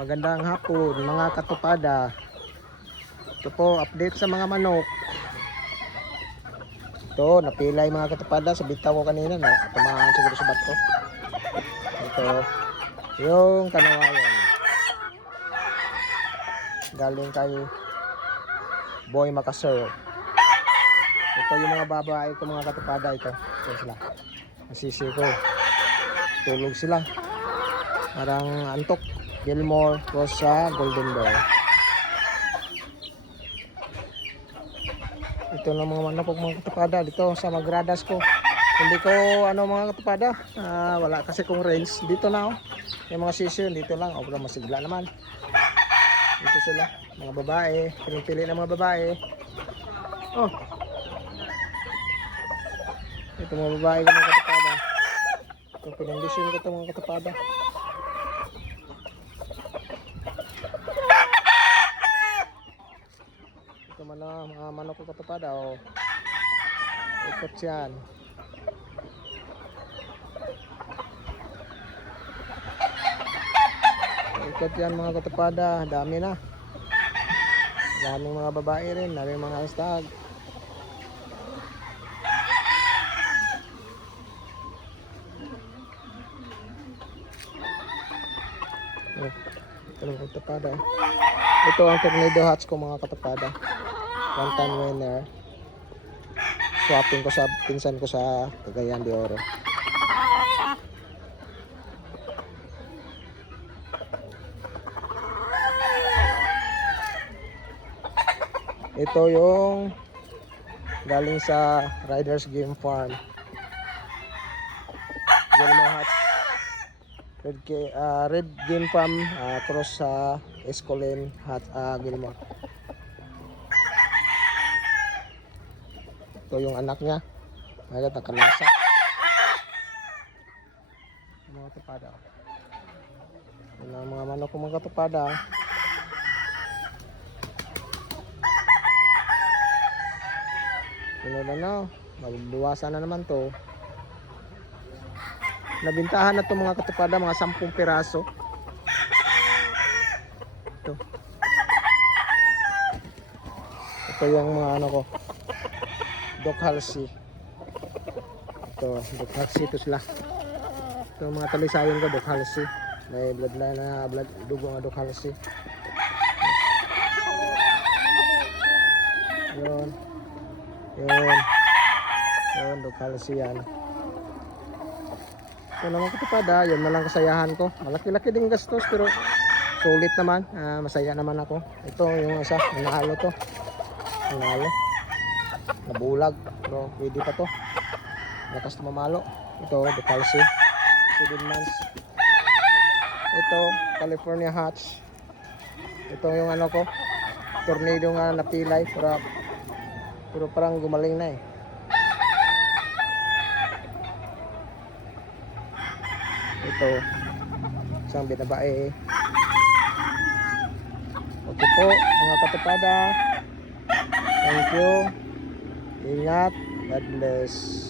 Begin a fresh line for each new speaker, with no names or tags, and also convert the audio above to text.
Magandang hapon mga katupada. Ito po, update sa mga manok. Ito, napilay mga katupada sa bitaw ko kanina na tumahan siguro sa bato. Ito, yung kanawayan. Galing kay Boy Macasero. Ito yung mga babae ko mga katupada ito. Ito sila. Nasisi ko. Tulog sila. Parang antok. Gilmore, Rosa, Golden Bear. Ito na mga ko mga katupada dito sa magradas ko. Hindi ko ano mga katupada, ah, wala kasi kong range. Dito na oh. Yung mga sisyo dito lang. O masigla naman. Dito sila, mga babae. Pinipili ng mga babae. Oh. Ito mga babae mga katupada. Ito pinandisyon ko ito mga katupada. Ito man na mga manok ko katupada. Oh. Ikot yan. Ikot yan mga katupada. Dami na. Daming mga babae rin. Daming mga. Oh, ito lang katupada. Ito ang tornado hats ko mga katupada. One time winner. Swapping ko sa pinsan ko sa Cagayan de Oro. Ito yung galing sa Riders Game Farm. Gilmore Hats. Red, ah, Red Game Farm ah, cross sa Escolin Hat ah, Gilmore. Ito yung anak niya. Ngayon, nakalasa. Yung Mga tupada. Yan ang mga manok ko mga tupada. Ano na magbuwasan na naman to. Nabintahan na to mga katupada, mga 10 piraso. Ito. Ito yung mga ano ko. Doc Halsey. Ito, Doc ito sila. Ito mga talisayon ko, Doc. May bloodline na blood, dugo nga Doc Halsey. Yun. Yun. Yun, Doc Halsey yan. Ito naman katupada, yun na lang kasayahan ko. Malaki-laki din gastos pero sulit naman. Ah, masaya naman ako. Ito yung isa, nanalo to. Nanalo. Nabulag. Pero pwede pa to. Lakas tumamalo. Ito, the Palsy. 7 months. Ito, California Hatch. Ito yung ano ko. Tornado nga napilay. Pero, pero parang gumaling na eh. Ito, isang binabae. Okay po, mga katupada. Thank you. Ingat. God bless.